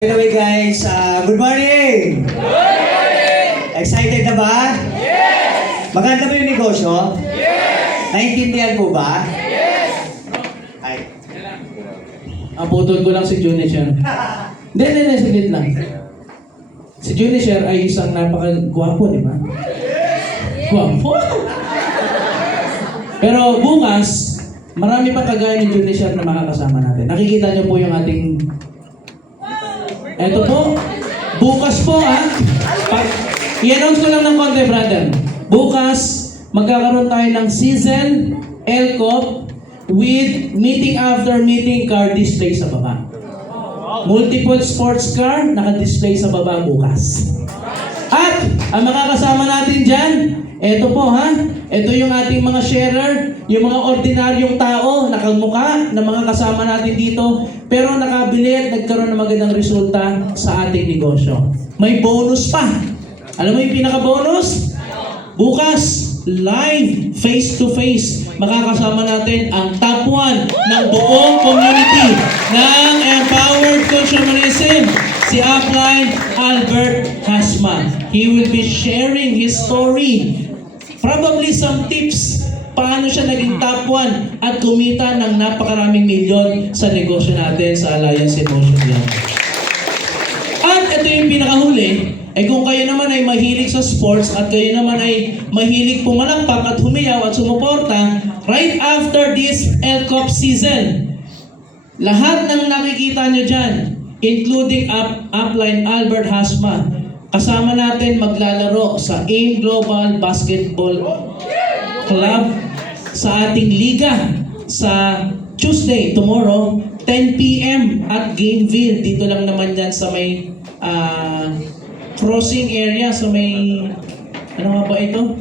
Anyway guys, uh, good morning! Good morning! Excited na ba? Yes! Maganda ba yung negosyo? Yes! Naintindihan po ba? Yes! Ay, Ang putol ko lang si Junicher. Hindi, hindi, hindi, saglit lang. Si Junicher ay isang napaka-gwapo, di ba? Gwapo? Pero bukas, marami pa kagaya ni Junicher na makakasama natin. Nakikita niyo po yung ating... Eto po, bukas po ha. I-announce ko lang ng konti, brother. Bukas, magkakaroon tayo ng season LCOP with meeting after meeting car display sa baba. Multiple sports car, naka-display sa baba bukas. At, ang makakasama natin dyan, eto po ha, eto yung ating mga sharer, yung mga ordinaryong tao, nakamuka na mga kasama natin dito, pero nakabili at nagkaroon ng magandang resulta sa ating negosyo. May bonus pa. Alam mo yung pinaka-bonus? Bukas, live, face-to-face, makakasama natin ang top 1 ng buong community ng Empowered Consumerism, si Upline Albert Hasma. He will be sharing his story, probably some tips paano siya naging top 1 at kumita ng napakaraming milyon sa negosyo natin sa Alliance Emotion Yan. At ito yung pinakahuli, eh kung kayo naman ay mahilig sa sports at kayo naman ay mahilig pumalakpak at humiyaw at sumuporta, right after this LCOP season, lahat ng nakikita nyo dyan, including up, upline Albert Hasma, kasama natin maglalaro sa AIM Global Basketball Club sa ating liga sa Tuesday, tomorrow, 10 p.m. at Gameville. Dito lang naman yan sa may ah, crossing area, sa may, ano nga ba ito?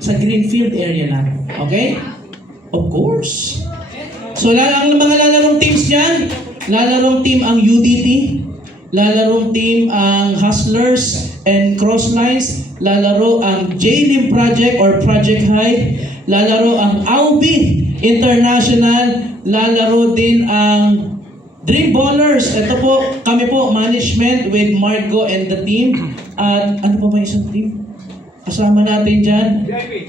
Sa Greenfield area lang. Okay? Of course. So, ang mga lalarong teams dyan, lalarong team ang UDT, lalarong team ang Hustlers and Crosslines, lalaro ang JLIM Project or Project High, lalaro ang AUBI International, lalaro din ang Dream Ballers. Ito po, kami po, management with Marco and the team. At ano pa ba isang team? Kasama natin dyan.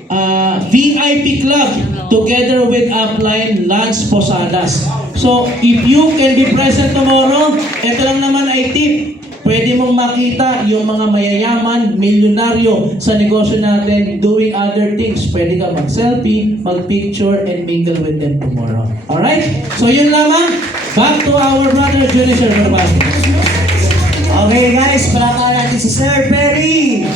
Ah, VIP Club together with Upline Lance Posadas. So, if you can be present tomorrow, ito lang naman ay tip. Pwede mong makita yung mga mayayaman, milyonaryo sa negosyo natin doing other things. Pwede ka mag-selfie, mag-picture, and mingle with them tomorrow. Alright? So, yun lamang. Back to our brother, Junior Sir Barbado. okay guys, palakpakan natin si Sir Perry!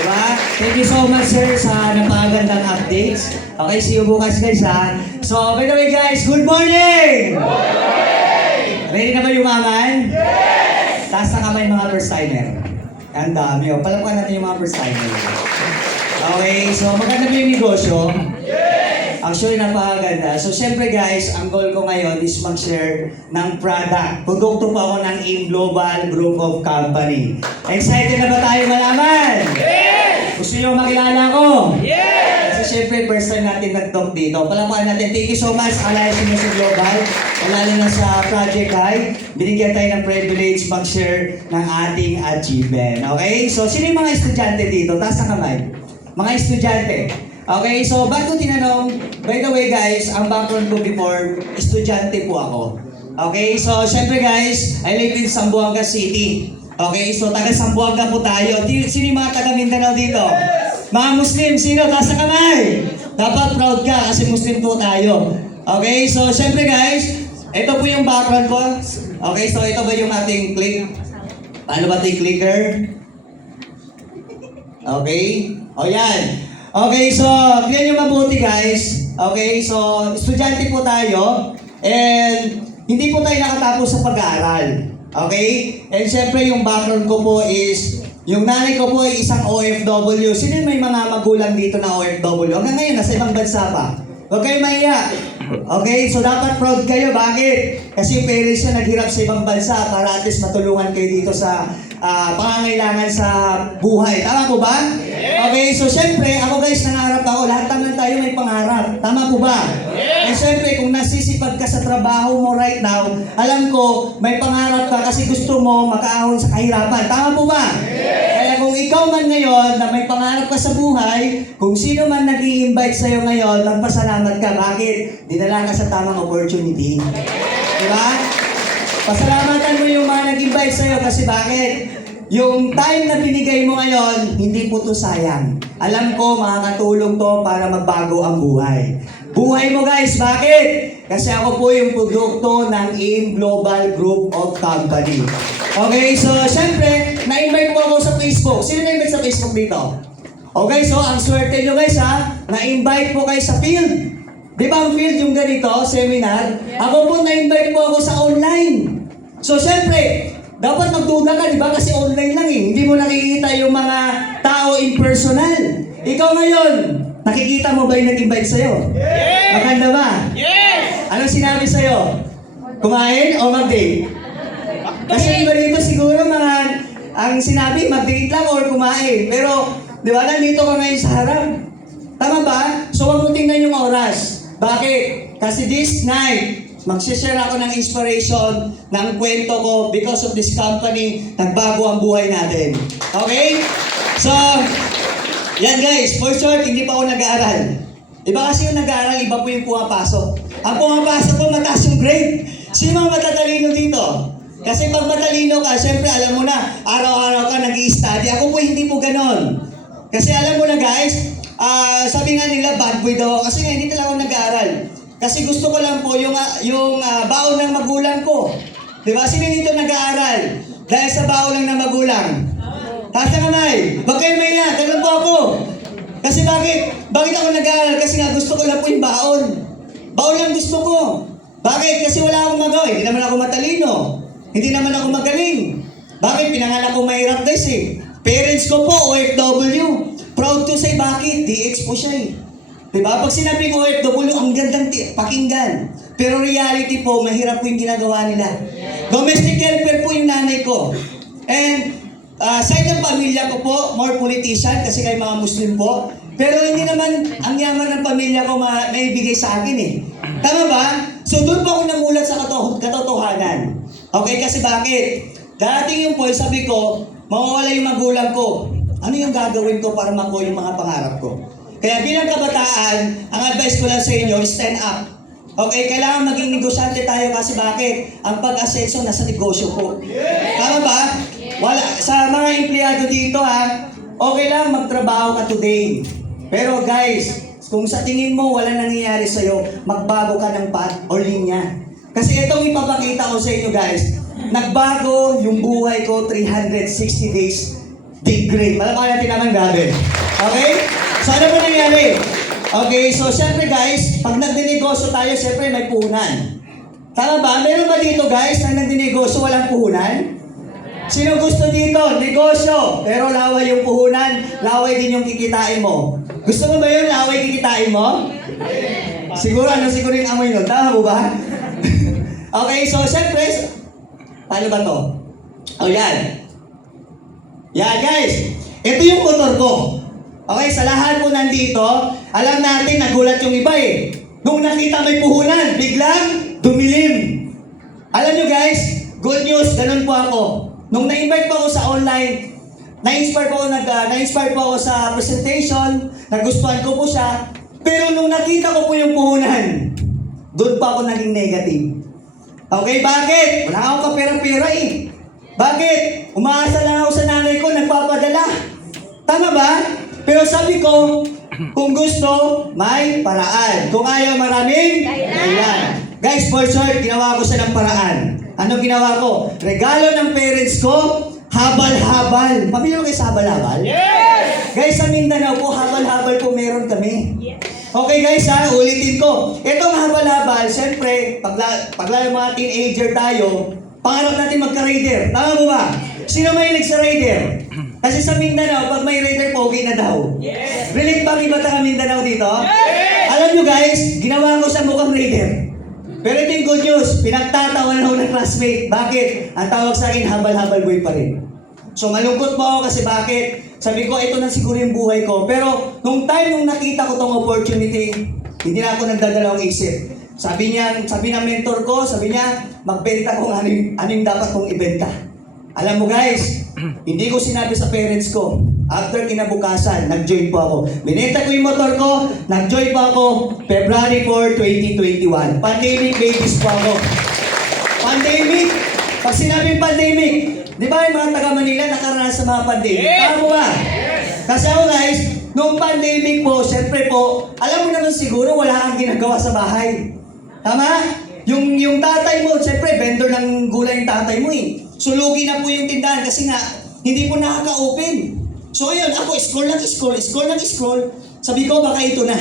Diba? Thank you so much sir sa napakagandang updates. Okay, see you bukas guys ha. So, by the way guys, good morning! Ready na ba yung maman? Taas na kamay mga first timer. Ang dami oh. Palakpakan natin yung mga first timer. Okay, so maganda ba yung negosyo? Yes! Actually, napakaganda. So, syempre guys, ang goal ko ngayon is mag-share ng product. Produkto pa ako ng AIM Global Group of Company. Excited na ba tayo malaman? Yes! Gusto nyo makilala ko? Yes! Kasi syempre, first time natin nag-talk dito. Palakpakan natin. Thank you so much, Alliance Mission Global. Lalo na sa Project High, binigyan tayo ng privilege mag-share ng ating achievement. Okay? So, sino yung mga estudyante dito? Taas na kamay. Mga estudyante. Okay, so ba't ko tinanong, by the way guys, ang background ko before, estudyante po ako. Okay, so syempre guys, I live in Zamboanga City. Okay, so taga Zamboanga po tayo. Sino yung mga taga Mindanao dito? Mga Muslim, sino? Taas na kamay! Dapat proud ka kasi Muslim po tayo. Okay, so syempre guys, ito po yung background ko. Okay, so ito ba yung ating click? Paano ba yung clicker? Okay? O yan. Okay, so, tingnan nyo mabuti guys. Okay, so, estudyante po tayo. And, hindi po tayo nakatapos sa pag-aaral. Okay? And syempre, yung background ko po is, yung nanay ko po ay isang OFW. Sino yung may mga magulang dito na OFW? Hanggang ngayon, nasa ibang bansa pa. Huwag kayo mahiya. Okay, so dapat proud kayo. Bakit? Kasi yung parents niya naghirap sa ibang bansa para at least matulungan kayo dito sa ah, pangangailangan sa buhay. Tama po ba? Okay, so syempre, ako guys, nangarap ako. Lahat naman tayo may pangarap. Tama po ba? Eh syempre, kung nasisipag ka sa trabaho mo right now, alam ko, may pangarap ka kasi gusto mo makaahon sa kahirapan. Tama po ba? Kung ikaw man ngayon na may pangarap ka sa buhay, kung sino man nag invite sa'yo ngayon, magpasalamat ka. Bakit? Dinala ka sa tamang opportunity. Di ba? Pasalamatan mo yung mga nag-invite sa'yo kasi bakit? Yung time na binigay mo ngayon, hindi po to sayang. Alam ko, makakatulong to para magbago ang buhay. Buhay mo guys, bakit? Kasi ako po yung produkto ng AIM Global Group of Company. Okay, so syempre, na-invite po ako sa Facebook. Sino na-invite sa Facebook dito? Okay, so ang swerte nyo guys ha, na-invite po kayo sa field. Di ba ang field yung ganito, seminar? Ako po na-invite po ako sa online. So, syempre, dapat magduda ka, di ba? Kasi online lang eh. Hindi mo nakikita yung mga tao in personal. Ikaw ngayon, nakikita mo ba yung nag-invite sa'yo? Yes! Maganda ba? Yes! Anong sinabi sa'yo? Kumain o mag-date? Kasi iba dito siguro mga, ang sinabi, mag-date lang or kumain. Pero, di ba, nandito ka ngayon sa harap. Tama ba? So, huwag mo tingnan yung oras. Bakit? Kasi this night, magsishare ako ng inspiration ng kwento ko because of this company, nagbago ang buhay natin. Okay? So, yan guys, for short, hindi pa ako nag-aaral. Iba kasi yung nag-aaral, iba po yung pumapasok. Ang pumapasok po, mataas yung grade. Sino ang matatalino dito? Kasi pag matalino ka, syempre alam mo na, araw-araw ka nag study Ako po hindi po ganon. Kasi alam mo na guys, ah, sabi nga nila bad boy daw. Kasi nga hindi talaga ako nag-aaral. Kasi gusto ko lang po yung, ah, yung ah, baon ng magulang ko. Di ba? Sino dito nag-aaral? Dahil sa baon lang ng magulang. Taas na kamay. Huwag kayo maya. Ganun po ako. Kasi bakit? Bakit ako nag-aaral? Kasi nga gusto ko lang po yung baon. Baon lang gusto ko. Bakit? Kasi wala akong magawa. Hindi naman ako matalino. Hindi naman ako magaling. Bakit? Pinanganak ko mahirap guys eh. Parents ko po, OFW. Proud to say bakit? DH po siya eh. Diba? Pag sinabi ko OFW, ang gandang pakinggan. Pero reality po, mahirap po yung ginagawa nila. Domestic helper po yung nanay ko. And uh, side ng pamilya ko po, more politician kasi kayo mga Muslim po. Pero hindi naman ang yaman ng pamilya ko ma- naibigay sa akin eh. Tama ba? So doon pa ako namulat sa kato- katotohanan. Okay, kasi bakit? Dating yung point, sabi ko, mawawala yung magulang ko. Ano yung gagawin ko para makuha yung mga pangarap ko? Kaya bilang kabataan, ang advice ko lang sa inyo, stand up. Okay, kailangan maging negosyante tayo kasi bakit? Ang pag-asenso nasa negosyo po. Tama ba? Wala, sa mga empleyado dito ha, okay lang magtrabaho ka today. Pero guys, kung sa tingin mo wala nangyayari sa'yo, magbago ka ng path o linya. Kasi itong ipapakita ko sa inyo guys, nagbago yung buhay ko 360 days grade. Malakaw natin naman grabe. Okay? So ano ba nangyari? Okay, so syempre guys, pag nagdinegosyo tayo, syempre may puhunan. Tama ba? Meron ba dito guys na nagdinegosyo walang puhunan? Sino gusto dito? Negosyo. Pero laway yung puhunan, laway din yung kikitain mo. Gusto mo ba yun? Laway kikitain mo? Siguro, ano siguro yung amoy nun? Tama mo ba? okay, so syempre, paano ba to? O yan. Yan guys, ito yung motor ko. Okay, sa lahat po nandito, alam natin, nagulat yung iba eh. Nung nakita may puhunan, biglang dumilim. Alam nyo guys, good news, ganun po ako. Nung na-invite po ako sa online, na-inspire po ako, nag, uh, na-inspire po ako sa presentation, nagustuhan ko po siya, pero nung nakita ko po yung puhunan, doon pa ako naging negative. Okay, bakit? Wala akong kapera-pera eh. Bakit? Umaasa lang ako sa nanay ko, nagpapadala. Tama ba? Pero sabi ko, kung gusto, may paraan. Kung ayaw maraming, kailan. Guys, for short, ginawa ko siya ng paraan. Ano ginawa ko? Regalo ng parents ko, habal-habal. Pamilya mo kayo sa habal-habal? Yes! Guys, sa Mindanao po, habal-habal po meron kami. Okay guys ha, ulitin ko. Itong habal-habal, siyempre, pag, pag lalo mga teenager tayo, pangarap natin magka-raider. Tama mo ba? Sino mahilig sa raider? Kasi sa Mindanao, pag may raider, pogi na daw. Yes! Relate ba iba taga Mindanao dito? Yes! Alam nyo guys, ginawa ko sa mukhang raider. Pero ito yung good news, pinagtatawanan ako ng classmate. Bakit? Ang tawag sa akin, habal-habal boy pa rin. So malungkot po ako kasi bakit? Sabi ko, ito na siguro yung buhay ko. Pero nung time nung nakita ko tong opportunity, hindi na ako nagdadalawang isip. Sabi niya, sabi ng mentor ko, sabi niya, magbenta kung aning, aning dapat kong ibenta. Alam mo guys, hindi ko sinabi sa parents ko. After kinabukasan, nag-join po ako. Binenta ko yung motor ko, nag-join po ako February 4, 2021. Pandemic babies po ako. Pandemic! Pag sinabing pandemic, di ba yung mga taga Manila nakaranas sa mga pandemic? Tama ba? Kasi ako guys, nung pandemic po, syempre po, alam mo naman siguro wala kang ginagawa sa bahay. Tama? Yung, yung tatay mo, syempre, vendor ng gulay yung tatay mo eh. Sulugi na po yung tindahan kasi nga, hindi po nakaka-open. So yun, ako scroll lang scroll, scroll lang scroll. Sabi ko, baka ito na.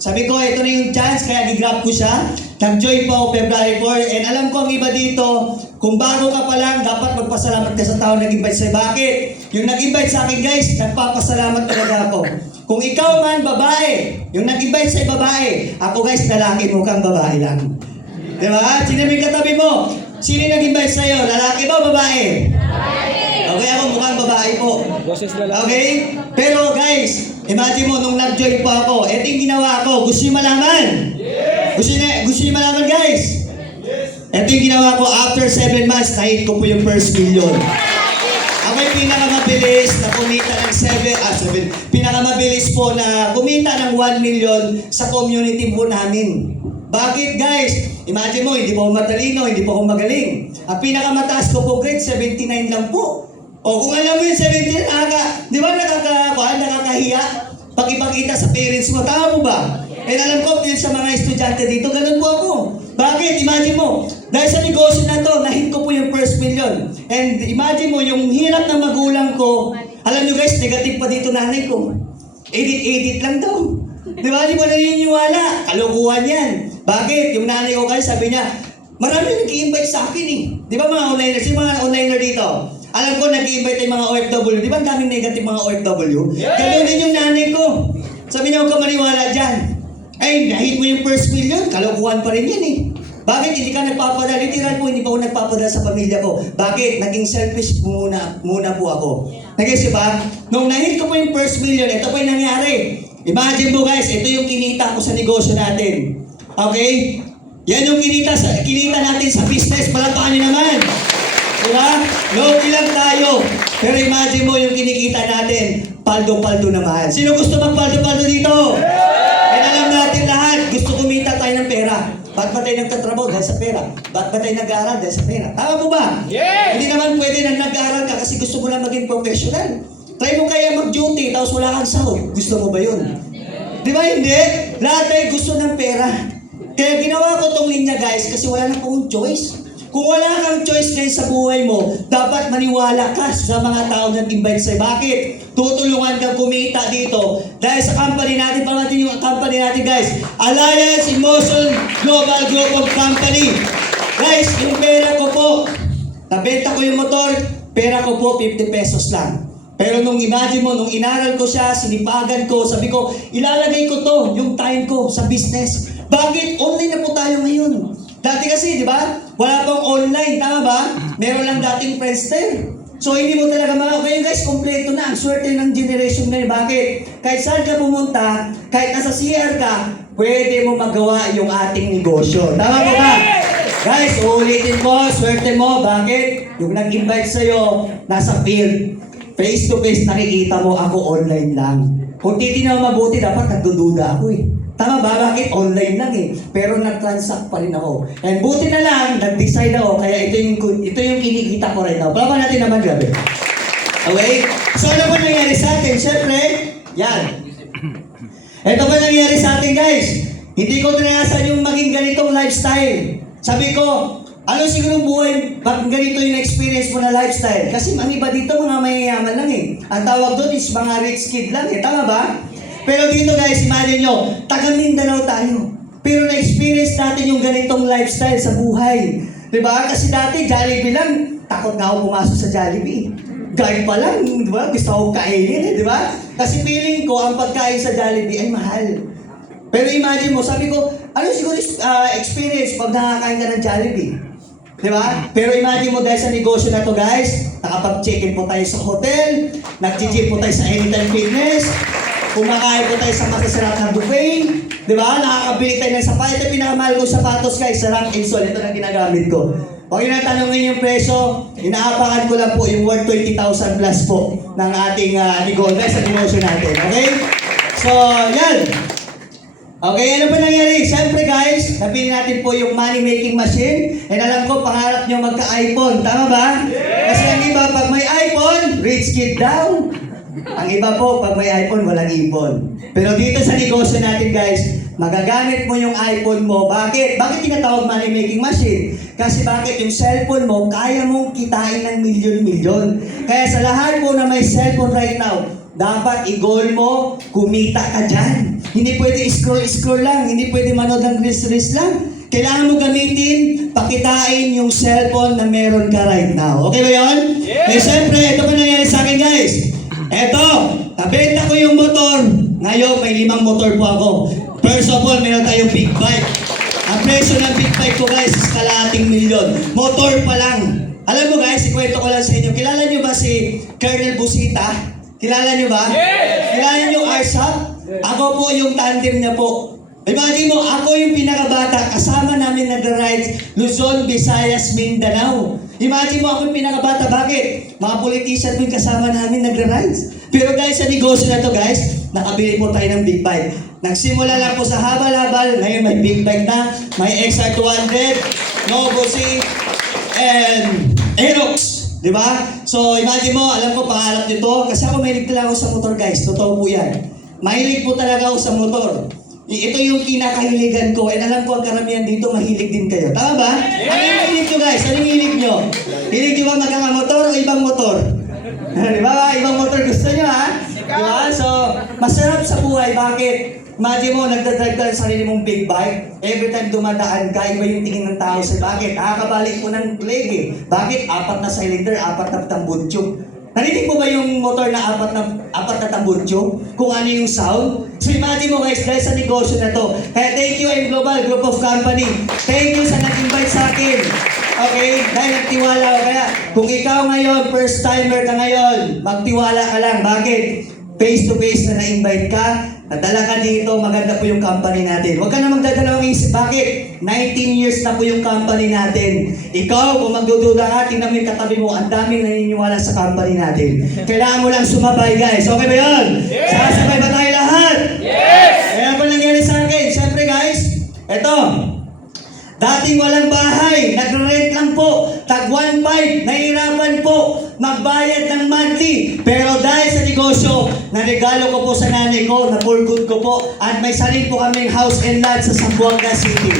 Sabi ko, ito na yung chance, kaya gi-grab ko siya. Nag-join po ako February 4. And alam ko ang iba dito, kung bago ka pa lang, dapat magpasalamat ka sa tao nag-invite sa'yo. Bakit? Yung nag-invite sa akin guys, nagpapasalamat talaga ako. Kung ikaw man, babae, yung nag-invite sa'yo babae, ako guys, lalaki mo kang babae lang. Di ba? Sino may katabi mo? Sino nag-invite sa'yo? Lalaki ba o babae? Okay, ako mukhang babae po. Boses lalaki. Okay? Pero guys, imagine mo, nung nag-join po ako, eto yung ginawa ko. Gusto niyo malaman? Gusto niyo, gusto niyo malaman guys? Ito yung ginawa ko after 7 months, nahit ko po yung first million. Ako yung pinakamabilis na kumita ng 7, ah 7, pinakamabilis po na kumita ng 1 million sa community po namin. Bakit guys? Imagine mo, hindi po ako matalino, hindi po ako magaling. Ang pinakamataas ko po grade, 79 lang po. O kung alam mo yung 79, nakaka, di ba nakaka, nakakahiya? Pag ipakita sa parents mo, tama mo ba? And alam ko, feel sa mga estudyante dito, ganun po ako. Bakit? Imagine mo, dahil sa negosyo na to, nahit ko po yung first million. And imagine mo, yung hirap ng magulang ko, alam nyo guys, negative pa dito nanay ko. Edit-edit lang daw. Di ba? Di ba naniniwala? Kalukuhan yan. Bakit? Yung nanay ko guys, sabi niya, marami nag-i-invite sa akin eh. Di ba mga onliner? Sino mga onliner dito? Alam ko, nag-i-invite yung mga OFW. Di ba ang daming negative mga OFW? Ganun din yung nanay ko. Sabi niya, huwag ka maniwala dyan. Ay, nahit mo yung first million, kalukuhan pa rin yan eh. Bakit hindi ka nagpapadala? Literal po, hindi pa ako nagpapadala sa pamilya ko. Bakit? Naging selfish muna, muna po ako. Nag-isip ba? Nung nahit ko po yung first million, ito po yung nangyari. Imagine po guys, ito yung kinita ko sa negosyo natin. Okay? Yan yung kinita, sa, kinita natin sa business. Palakpakan niyo naman. Diba? Low lang tayo. Pero imagine mo yung kinikita natin, paldo-paldo naman. Sino gusto magpaldo-paldo dito? And alam natin lahat, gusto kumita tayo ng pera. Ba't ba tayo nagtatrabaho dahil sa pera? Ba't ba tayo nag-aaral dahil sa pera? Tama mo ba? Yes! Hindi naman pwede na nag-aaral ka kasi gusto mo lang maging professional. Try mo kaya mag-duty tapos wala kang sahod. Gusto mo ba yun? Di ba hindi? Lahat tayo gusto ng pera. Kaya ginawa ko tong linya guys kasi wala na akong choice. Kung wala kang choice guys sa buhay mo, dapat maniwala ka sa mga tao na invite sa'yo. Bakit? Tutulungan kang kumita dito dahil sa company natin, pamatin yung company natin guys. Alliance Emotion Global Group of Company. Guys, yung pera ko po, nabenta ko yung motor, pera ko po 50 pesos lang. Pero nung imagine mo, nung inaral ko siya, sinipagan ko, sabi ko, ilalagay ko to, yung time ko sa business. Bakit? Online na po tayo ngayon. Dati kasi, di ba? Wala pang online, tama ba? Meron lang dating Friendster. So hindi mo talaga mga, ngayon guys, kompleto na. Ang swerte ng generation ngayon. Bakit? Kahit saan ka pumunta, kahit nasa CR ka, pwede mo magawa yung ating negosyo. Tama ba ba? Guys, uulitin ko, swerte mo. Bakit? Yung nag-invite sa'yo, nasa field. Face to face, nakikita mo ako online lang. Kung titignan mabuti, dapat nagdududa ako eh. Tama ba? Bakit? Online lang eh. Pero nag-transact pa rin ako. And buti na lang, nag-decide ako. Kaya ito yung, ito yung kinikita ko right now. Palaban natin naman, grabe. Okay? So ano ba nangyari sa atin? Siyempre, yan. Ito ba nangyari sa atin, guys? Hindi ko tinayasan yung maging ganitong lifestyle. Sabi ko, ano siguro buhay, pag ganito yung experience mo na lifestyle? Kasi ang iba dito, mga mayayaman lang eh. Ang tawag doon is mga rich kid lang eh. Tama ba? Pero dito guys, imagine nyo, taga Mindanao tayo. Pero na-experience natin yung ganitong lifestyle sa buhay. Diba? Kasi dati, Jollibee lang, takot na ako pumasok sa Jollibee. Guard pa lang, di ba? Gusto ko kainin eh, di ba? Kasi feeling ko, ang pagkain sa Jollibee ay mahal. Pero imagine mo, sabi ko, ano siguro uh, experience pag nakakain ka ng Jollibee? Di ba? Pero imagine mo dahil sa negosyo na to guys, nakapag-check-in po tayo sa hotel, nag-gym po tayo sa Anytime Fitness, kumakain po tayo sa masasarap na buffet, di ba? Nakakabili tayo ng sapatos. Ito pinakamahal kong sapatos guys, sa Rank. Ito na ginagamit ko. Huwag yung natanongin yung presyo, inaapakan ko lang po yung worth 20,000 plus po ng ating uh, negosyo sa negosyo natin. Okay? So, yan. Okay, ano pa nangyari? Siyempre guys, nabili natin po yung money making machine. And alam ko, pangarap nyo magka-iPhone. Tama ba? Kasi ang iba, pag may iPhone, rich kid daw. Ang iba po, pag may iPhone, walang ipon. Pero dito sa negosyo natin guys, magagamit mo yung iPhone mo. Bakit? Bakit tinatawag money making machine? Kasi bakit yung cellphone mo, kaya mong kitain ng milyon-milyon. Kaya sa lahat po na may cellphone right now, dapat i-goal mo, kumita ka dyan. Hindi pwede scroll-scroll lang, hindi pwede manood ng reels-reels lang. Kailangan mo gamitin, pakitain yung cellphone na meron ka right now. Okay ba yun? Yeah. Eh, siyempre, ito pa nangyari sa akin nabenta ko yung motor. Ngayon, may limang motor po ako. First of all, meron tayong big bike. Ang presyo ng big bike ko guys, is kalahating milyon. Motor pa lang. Alam mo guys, ikwento ko lang sa inyo. Kilala nyo ba si Colonel Busita? Kilala nyo ba? Yes! Kilala nyo Arsap? Ako po yung tandem niya po. Imagine mo, ako yung pinakabata, kasama namin nag-rides Luzon, Visayas, Mindanao. Imagine mo, ako yung pinakabata. Bakit? Mga politician po yung kasama namin nag-rides. Pero guys, sa negosyo na to guys, nakabili po tayo ng big bike. Nagsimula lang po sa habal-habal, ngayon may big bike na, may XR200, Novo C, and Aerox. Di ba? So, imagine mo, alam ko, pangarap nyo to. Kasi ako mahilig talaga ako sa motor, guys. Totoo po yan. Mahilig po talaga ako sa motor. Ito yung kinakahiligan ko. And alam ko, ang karamihan dito, mahilig din kayo. Tama ba? Ano yung hilig nyo, guys? Nyo ba magkakamotor o ibang motor? Di ba? Ibang motor gusto nyo, ha? Di ba? So, masarap sa buhay. Bakit? Imagine mo, nagdadrive ka ng sarili mong big bike. Every time dumadaan ka, iba yung tingin ng tao sa bakit? Nakakabalik mo ng leg eh. Bakit? Apat na cylinder, apat na tambucho. Narinig mo ba yung motor na apat na apat na tambucho? Kung ano yung sound? So imagine mo guys, dahil sa negosyo na to. Kaya thank you M Global Group of Company. Thank you sa nag-invite sa akin. Okay? Dahil nagtiwala ako. Kaya kung ikaw ngayon, first timer ka ngayon, magtiwala ka lang. Bakit? face to face na na-invite ka, nadala ka dito, maganda po yung company natin. Huwag ka na magdadalawang isip. Bakit? 19 years na po yung company natin. Ikaw, kung magdududa ka, tingnan mo yung katabi mo, ang daming naniniwala sa company natin. Kailangan mo lang sumabay, guys. Okay ba yun? Yes! Sasabay ba tayo lahat? Yes! Kaya pa nangyari sa akin. Siyempre, guys, eto, Dating walang po, tag 1.5, nahihirapan po, magbayad ng monthly. Pero dahil sa negosyo, naregalo ko po sa nanay ko, na good ko po, at may sarili po kaming house and lot sa Zamboanga City.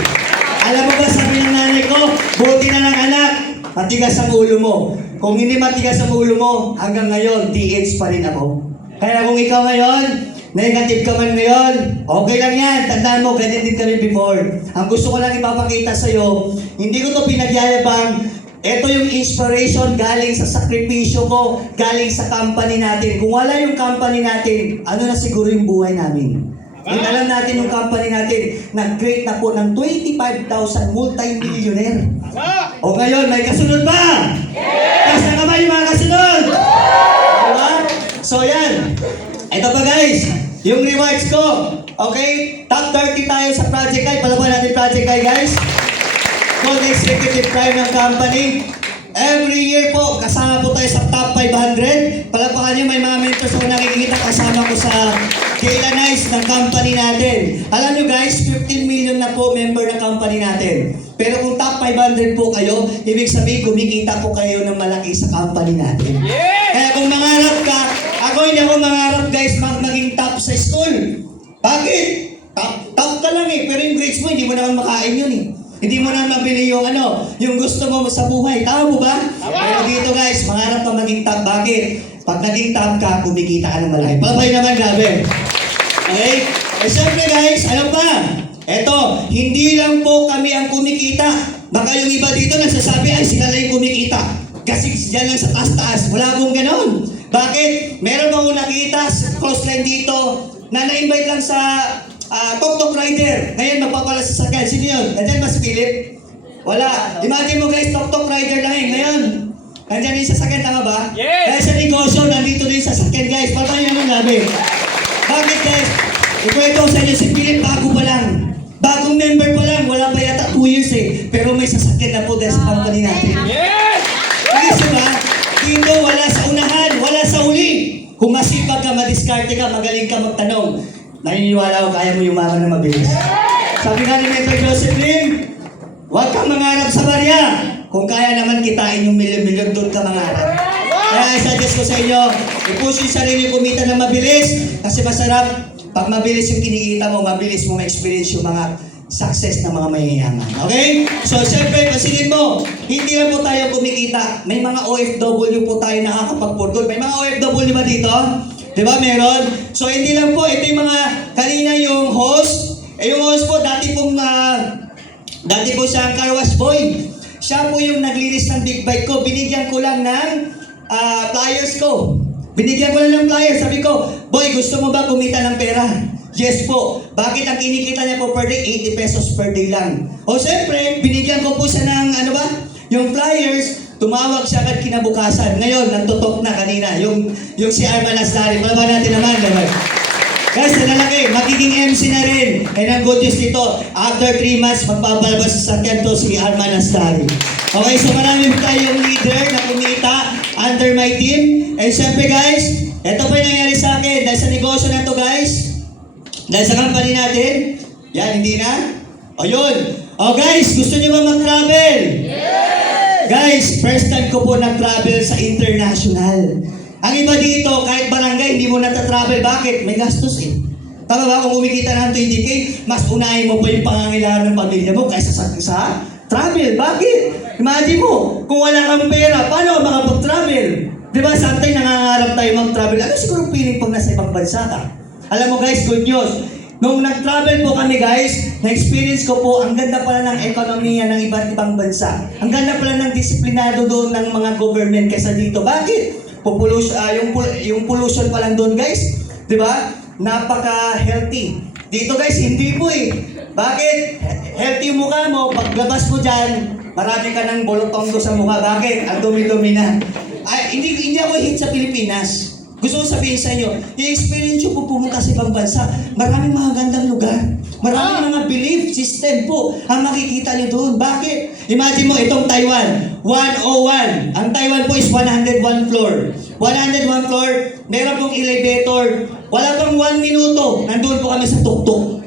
Alam mo ba, sabi ng nanay ko, buti na lang anak, matigas ang ulo mo. Kung hindi matigas ang ulo mo, hanggang ngayon, DH pa rin ako. Kaya kung ikaw ngayon, negative ka man ngayon, okay lang yan. Tandaan mo, ganyan din kami before. Ang gusto ko lang ipapakita sa'yo, hindi ko to pinagyayabang. Ito yung inspiration galing sa sakripisyo ko, galing sa company natin. Kung wala yung company natin, ano na siguro yung buhay namin? Yung alam natin yung company natin, nag-create na po ng 25,000 multi-millionaire. O ngayon, may kasunod ba? Yes! Taas na kamay yung mga kasunod! Diba? So yan. Ito pa guys, yung rewards ko. Okay? Top 30 tayo sa Project Eye. Palaban natin Project Eye guys. Gold Executive Prime ng company. Every year po, kasama po tayo sa top 500. Palapakan niyo, may mga mentors ako nakikita kasama ko sa Kayla Nice ng company natin. Alam niyo guys, 15 million na po member ng company natin. Pero kung top 500 po kayo, ibig sabihin kumikita po kayo ng malaki sa company natin. Kaya kung mangarap ka, ako hindi ako mangarap guys mag maging top sa school. Bakit? Top, top ka lang eh, pero yung grades mo, hindi mo naman makain yun eh. Hindi mo naman mabili yung ano, yung gusto mo sa buhay. Tama mo ba? Pero dito guys, mangarap ka maging top. Bakit? Pag naging top ka, kumikita ka ng malaki. Babay naman, grabe. Okay? Eh syempre guys, ano pa? Eto, hindi lang po kami ang kumikita. Baka yung iba dito nagsasabi, ay sila lang yung kumikita. Kasi dyan lang sa taas-taas. Wala pong ganon. Bakit? Meron akong nakita sa crossline dito na na-invite lang sa ah, Tok Tok Rider. Ngayon magpapala sa sakyan. Sino yun? Nandyan ba si Philip? Wala. Imagine mo guys, Tok Tok Rider lang eh. Ngayon, nandyan din sa sakyan, tama ba? Yes! Dahil sa negosyo, nandito din sa sakyan guys. Paano naman namin? Bakit Ikwento ko sa inyo, si Philip bago pa lang. Bagong member pa lang, wala pa yata 2 years eh. Pero may sasakyan na po dahil sa company natin. Ba, dito wala sa unahan, wala sa uli. Kung masipag ka, madiskarte ka, magaling ka magtanong, naniniwala ko kaya mo yumaman na mabilis. Sabi nga ni Mentor Joseph Lim, huwag kang mangarap sa barya. Kung kaya naman kitain yung milyon-milyon, doon ka mangarap. Kaya suggest ko sa inyo, i-push yung sarili kumita na mabilis kasi masarap pag mabilis yung kinikita mo, mabilis mo ma-experience yung mga success ng mga mayayaman. Okay? So, siyempre, pasilin mo, hindi lang po tayo kumikita. May mga OFW po tayo nakakapagpurtol. May mga OFW ba dito? Di ba, meron? So, hindi lang po, ito yung mga, kanina yung host, eh, yung host po, dati pong, ah, dati po siya ang car wash boy. Siya po yung naglinis ng big bike ko. Binigyan ko lang ng ah, flyers ko. Binigyan ko lang ng flyers. Sabi ko, boy, gusto mo ba kumita ng pera? Yes po. Bakit ang kinikita niya po per day? 80 pesos per day lang. O siyempre, binigyan ko po siya ng ano ba? Yung flyers, tumawag siya agad kinabukasan. Ngayon, nantutok na kanina. Yung, yung si Arman Asdari. Malaban natin naman. Diba? Guys, na lalaki, magiging MC na rin. And ang good news dito, after 3 months, magpapalabas sa sakyan to si Arman Astari. Okay, so marami tayong leader na kumita under my team. And syempre guys, ito pa yung nangyari sa akin. Dahil sa negosyo na to guys, dahil sa company natin, yan, hindi na? O yun. O guys, gusto niyo ba mag-travel? Guys, first time ko po nag-travel sa international. Ang iba dito, kahit barangay, hindi mo nata-travel. Bakit? May gastos eh. Tama ba? Kung kumikita ng 20k, mas unahin mo pa yung pangangailangan ng pamilya mo kaysa sa, sa travel. Bakit? Imagine mo, kung wala kang pera, paano ka makapag-travel? Di ba, sometimes nangangarap tayo mag-travel. Ano siguro feeling pag nasa ibang bansa ka? Alam mo guys, good news. Nung nag-travel po kami guys, na-experience ko po, ang ganda pala ng ekonomiya ng iba't ibang bansa. Ang ganda pala ng disiplinado doon ng mga government kaysa dito. Bakit? Population, ah, yung, yung pollution pa lang doon guys, di ba? Napaka-healthy. Dito guys, hindi po eh. Bakit? Healthy yung mukha mo, paglabas mo dyan, marami ka ng bolotonggo sa mukha. Bakit? Ang dumi-dumi na. Ay, hindi, hindi ako hit sa Pilipinas. Gusto ko sabihin sa inyo, i-experience po pumunta sa ibang bansa, maraming mga gandang lugar. Maraming mga belief system po ang makikita nyo doon. Bakit? Imagine mo, itong Taiwan, 101. Ang Taiwan po is 101 floor. 101 floor, meron pong elevator. Wala pang 1 minuto, nandun po kami sa tuktok.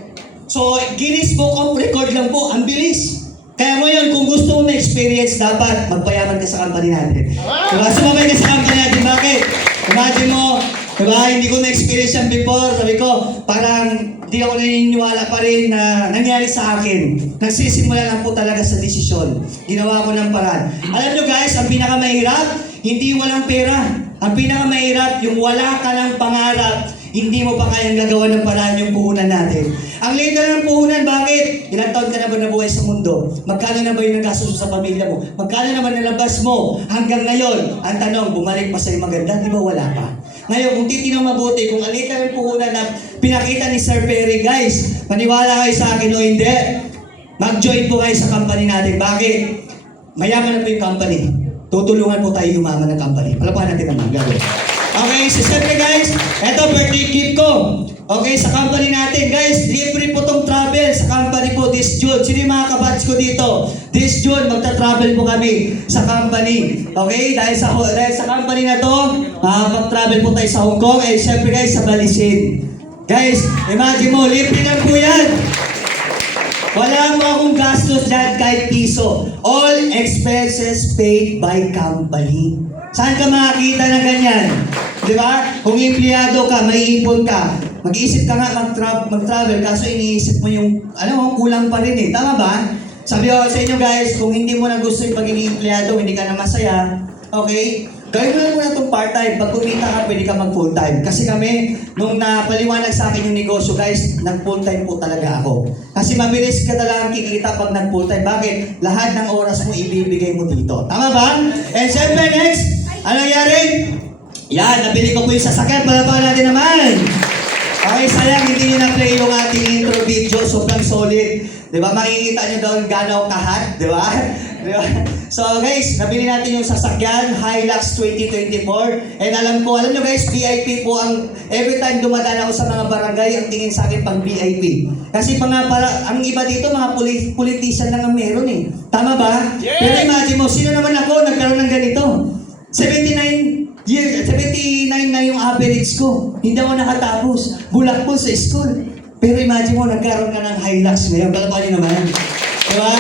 So, Guinness Book of Record lang po, ang bilis. Kaya mo yun, kung gusto mo ma-experience, dapat magpayaman ka sa company natin. Diba? Sumabay ka sa company natin. Bakit? Imagine mo, diba? Hindi ko na-experience yan before. Sabi ko, parang hindi ako naniniwala pa rin na nangyari sa akin. Nagsisimula lang po talaga sa desisyon. Ginawa ko ng paraan. Alam nyo guys, ang pinakamahirap, hindi walang pera. Ang pinakamahirap, yung wala ka ng pangarap, hindi mo pa kayang gagawa ng paraan yung puhunan natin. Ang liit na ng puhunan, bakit? Ilang taon ka na ba nabuhay sa mundo? Magkano na ba yung nagastos sa pamilya mo? Magkano naman nalabas mo? Hanggang ngayon, ang tanong, bumalik pa sa'yo maganda? Di ba wala pa? Ngayon, kung titinong mabuti, kung ang liit na ng puhunan na pinakita ni Sir Perry, guys, maniwala kayo sa akin o hindi, mag-join po kayo sa company natin. Bakit? Mayaman na po yung company. Tutulungan po tayo yumaman ng company. Palapahan natin naman. Gagawin. Okay, so siyempre guys, eto birthday gift ko. Okay, sa company natin, guys, libre po tong travel sa company po this June. Sino yung mga kabatch ko dito? This June, magta-travel po kami sa company. Okay, dahil sa, dahil sa company na to, makakapag-travel po tayo sa Hong Kong. Eh, siyempre guys, sa Balisin. Guys, imagine mo, libre lang po yan. Wala mo akong gastos dyan kahit piso. All expenses paid by company. Saan ka makakita ng ganyan? Di ba? Kung empleyado ka, may ipon ka, mag-iisip ka nga mag-tra- mag-travel, kaso iniisip mo yung, ano, kulang pa rin eh. Tama ba? Sabi ko sa inyo guys, kung hindi mo na gusto yung pagiging empleyado, hindi ka na masaya, okay? Gawin mo lang muna itong part-time. Pag kumita ka, pwede ka mag-full-time. Kasi kami, nung napaliwanag sa akin yung negosyo, guys, nag-full-time po talaga ako. Kasi mabilis ka talagang kikita pag nag-full-time. Bakit? Lahat ng oras mo ibibigay mo dito. Tama ba? And syempre, next, ano nangyari? Yan, nabili ko po yung sasakyan. Palapakan natin naman. Okay, sayang hindi nyo na-play yung ating intro video. Sobrang solid. Di ba? Makikita nyo doon gano'ng kahat. Di ba? Di ba? So guys, nabili natin yung sasakyan, Hilux 2024. And alam ko, alam nyo guys, VIP po ang, every time dumadaan ako sa mga barangay, ang tingin sa akin pang VIP. Kasi pa nga para, ang iba dito, mga poli- politician lang ang meron eh. Tama ba? Pero imagine mo, sino naman ako nagkaroon ng ganito? 79 years, 79 na yung average ko. Hindi ako nakatapos. Bulak po sa school. Pero imagine mo, nagkaroon ka ng Hilux ngayon. Palapakan nyo naman. Diba?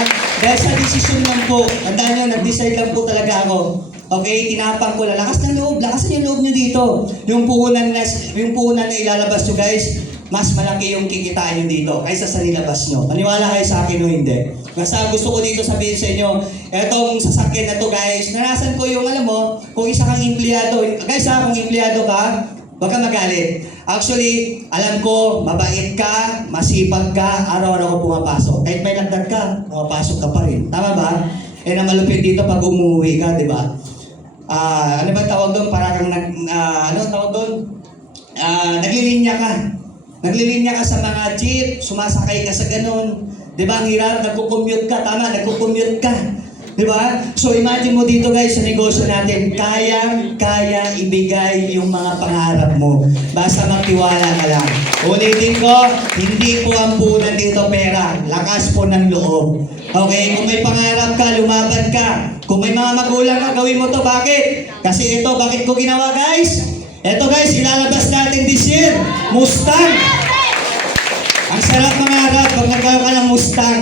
Dahil sa desisyon lang po, tandaan nyo, nag-decide lang po talaga ako. Okay, tinapang ko lang. Lakas ng loob, lakas yung loob nyo dito. Yung puhunan na, yung puhunan na ilalabas nyo guys, mas malaki yung kikitain nyo dito kaysa sa nilabas nyo. Maniwala kayo sa akin o hindi. Basta gusto ko dito sabihin sa inyo, etong sasakyan na to guys, narasan ko yung alam mo, kung isa kang empleyado, guys ha, kung empleyado ka, Huwag ka magalit. Actually, alam ko, mabait ka, masipag ka, araw-araw ka pumapasok. Kahit may lagdag ka, pumapasok ka pa rin. Tama ba? Eh, na malupit dito pag umuwi ka, di ba? Ah, ano ba tawag doon? Para kang nag, ah, ano tawag doon? Ah, naglilinya ka. Naglilinya ka sa mga jeep, sumasakay ka sa ganun. Di ba? Ang hirap, nagko-commute ka. Tama, nagko-commute ka. Di ba? So imagine mo dito guys sa negosyo natin, kayang kaya ibigay yung mga pangarap mo. Basta magtiwala ka lang. Ulitin ko, hindi po ang punan dito pera. Lakas po ng loob. Okay? Kung may pangarap ka, lumaban ka. Kung may mga magulang ka, gawin mo to. Bakit? Kasi ito, bakit ko ginawa guys? Ito guys, ilalabas natin this year. Mustang. Ang sarap mangarap pag nagkaroon ka ng Mustang.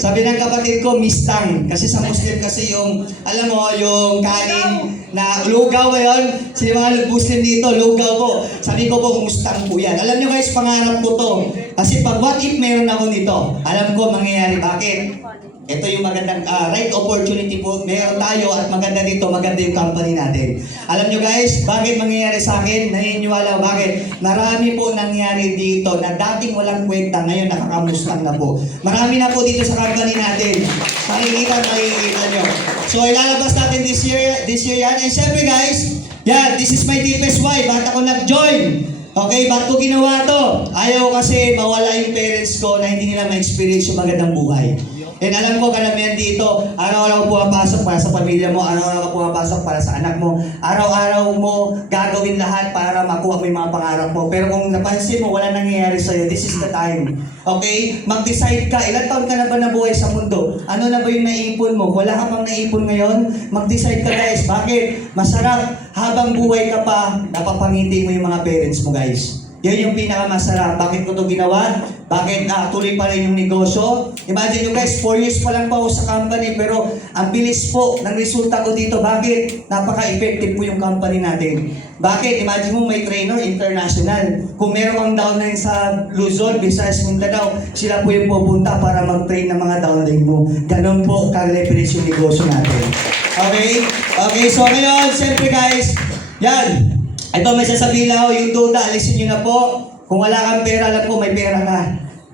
Sabi ng kapatid ko, Mustang. Kasi sa Muslim kasi yung, alam mo, yung kanin na lugaw ba yun? Sino mga Muslim dito, lugaw po. Sabi ko po, Mustang po yan. Alam nyo guys, pangarap ko to. Kasi pag what if meron ako nito, alam ko mangyayari. Bakit? Ito yung magandang ah, right opportunity po. Meron tayo at maganda dito, maganda yung company natin. Alam nyo guys, bakit mangyayari sa akin? Naniniwala. Bakit? Marami po nangyari dito na dating walang kwenta, ngayon nakakamustang na po. Marami na po dito sa company natin. Makikita, makikita nyo. So ilalabas natin this year, this year yan. And syempre guys, yan, this is my deepest why. Bakit ako nag-join? Okay, ba't ko ginawa to? Ayaw kasi mawala yung parents ko na hindi nila ma-experience yung magandang buhay. And alam ko, karamihan dito, araw-araw pumapasok para sa pamilya mo, araw-araw ko pumapasok para sa anak mo, araw-araw mo gagawin lahat para makuha mo yung mga pangarap mo. Pero kung napansin mo, wala nangyayari sa'yo, this is the time. Okay? Mag-decide ka, ilan taon ka na ba nabuhay sa mundo? Ano na ba yung naipon mo? Wala ka pang naipon ngayon? Mag-decide ka guys. Bakit? Masarap habang buhay ka pa, napapangiti mo yung mga parents mo guys. Yan yung pinakamasarap. Bakit ko to ginawa? Bakit ah, tuloy pa rin yung negosyo? Imagine nyo guys, 4 years pa lang pa ako sa company pero ang bilis po ng resulta ko dito. Bakit? Napaka-effective po yung company natin. Bakit? Imagine mo may trainer international. Kung meron kang downline sa Luzon, Visayas, Mindanao, sila po yung pupunta para mag-train ng mga downline mo. Ganon po ka-leverage yung negosyo natin. Okay? Okay, so ngayon, siyempre guys, yan. Ito may sasabihin lang ako, yung duda, alisin nyo na po. Kung wala kang pera, alam ko may pera ka.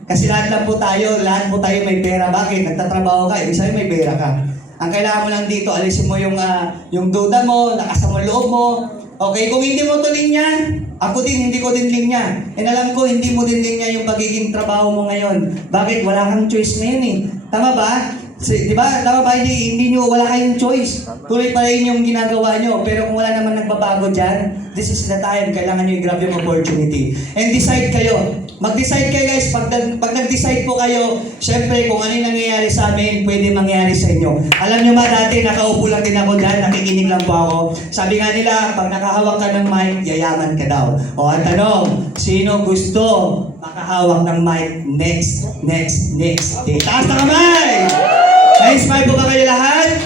Kasi lahat lang po tayo, lahat po tayo may pera. Bakit? Nagtatrabaho ka, ibig sabihin may pera ka. Ang kailangan mo lang dito, alisin mo yung, ah, yung duda mo, lakas mo loob mo. Okay, kung hindi mo to linya, ako din, hindi ko din linya. And alam ko, hindi mo din linya yung pagiging trabaho mo ngayon. Bakit? Wala kang choice ngayon eh. Tama ba? Si, di ba? Tama ba? Hindi, hindi nyo, wala kayong choice. Tuloy pa rin yung ginagawa nyo. Pero kung wala naman nagbabago dyan, this is the time. Kailangan nyo i-grab yung opportunity. And decide kayo. Mag-decide kayo guys. Pag, pag nag-decide po kayo, syempre kung ano yung nangyayari sa amin, pwede mangyari sa inyo. Alam nyo ba dati, nakaupo lang din ako dyan, nakikinig lang po ako. Sabi nga nila, pag nakahawak ka ng mic, yayaman ka daw. O ang tanong, sino gusto makahawak ng mic next, next, next day? Taas na kamay! Na-inspire po ba kayo lahat?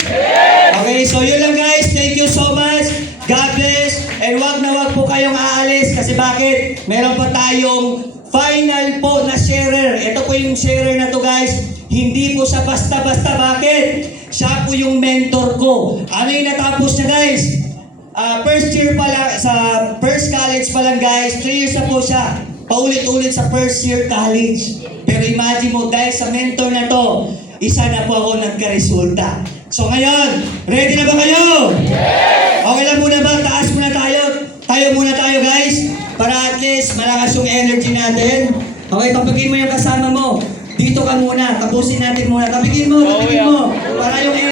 Okay, so yun lang guys. Thank you so much. God bless. And wag na wag po kayong aalis. Kasi bakit? Meron pa tayong final po na sharer. Ito po yung sharer na to guys. Hindi po siya basta-basta. Bakit? Siya po yung mentor ko. Ano yung natapos niya guys? Ah, first year pa lang, sa first college pa lang guys, 3 years na po siya. Paulit-ulit sa first year college. Pero imagine mo, dahil sa mentor na to, isa na po ako nagka-resulta. So ngayon, ready na ba kayo? Okay lang muna ba? Taas muna tayo. Tayo muna tayo guys. Para at least malakas yung energy natin. Okay, tapagin mo yung kasama mo. Dito ka muna. Tapusin natin muna. Tapigin mo, tapigin mo. Para yung